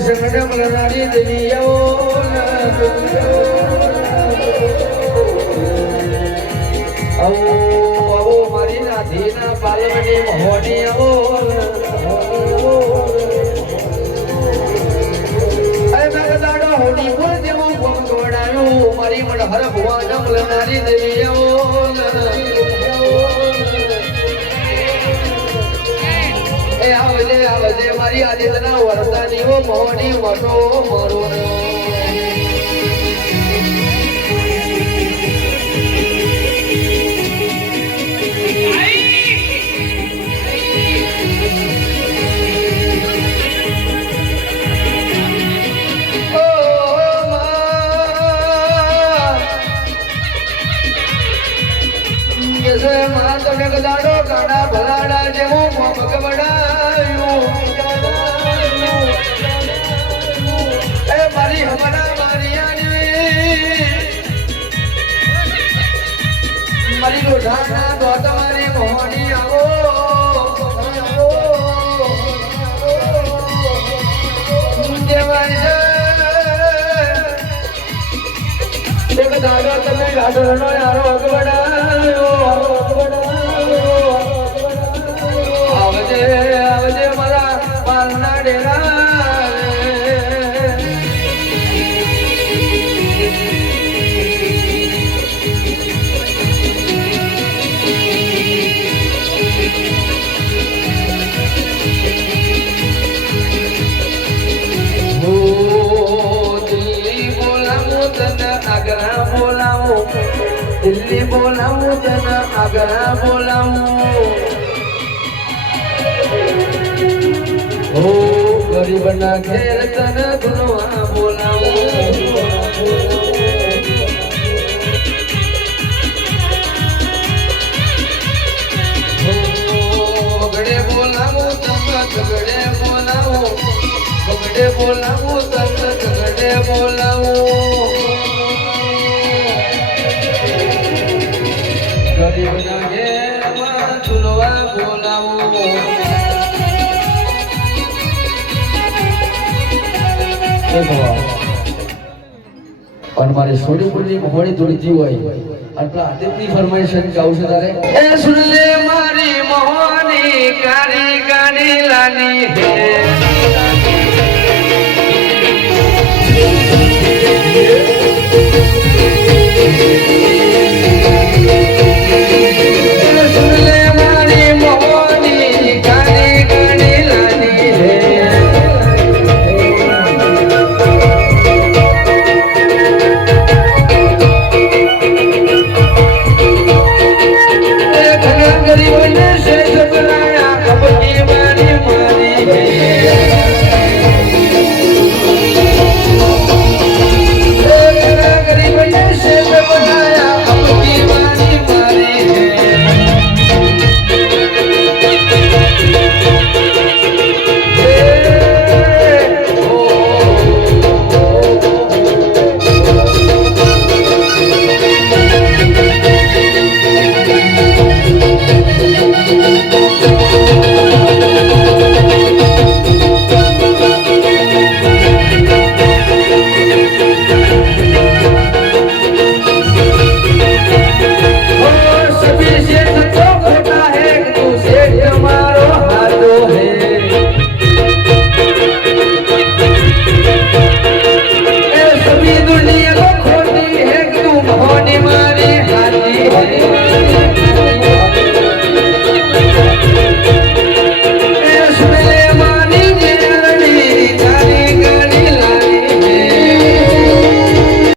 સંગને મલનારી દેવી આવો મારી નાથીના પાલવની મહોની આવો મારી મન હર ભુવાન મલનારી દેવી આવજે મારી આદિત્યના વરદાની ઓ મોહની વટો મારો દાડો ગાડા ભલાડા જેવો ભગવડાયું એ મારી હમણાં મારી લોઢાના તો તમારી મોહની આવો એક દાડો તમે ગાડોનો યારો અગવડાયો આવજે મારા પાલના ડેરા દિલ્હી બોલાવું તને આગ્રા બોલાવું ઓ ગરીબના ઘેર તને ધુનવા બોલાવું બગડે બોલાવું તને ઝગડે બોલાવું બગડે બોલાવું તને ઝગડે બોલાવું ગરીબના ઘેરમાં ધુનવા બોલાવું અને મારે સોડી બોલી મોડી દોડતી હોય એટલે આદિત્યની ફરમાઈશ ગાઉં છે તારે એ સુન લે મારી મોહની કાળી ગાડી લાની હે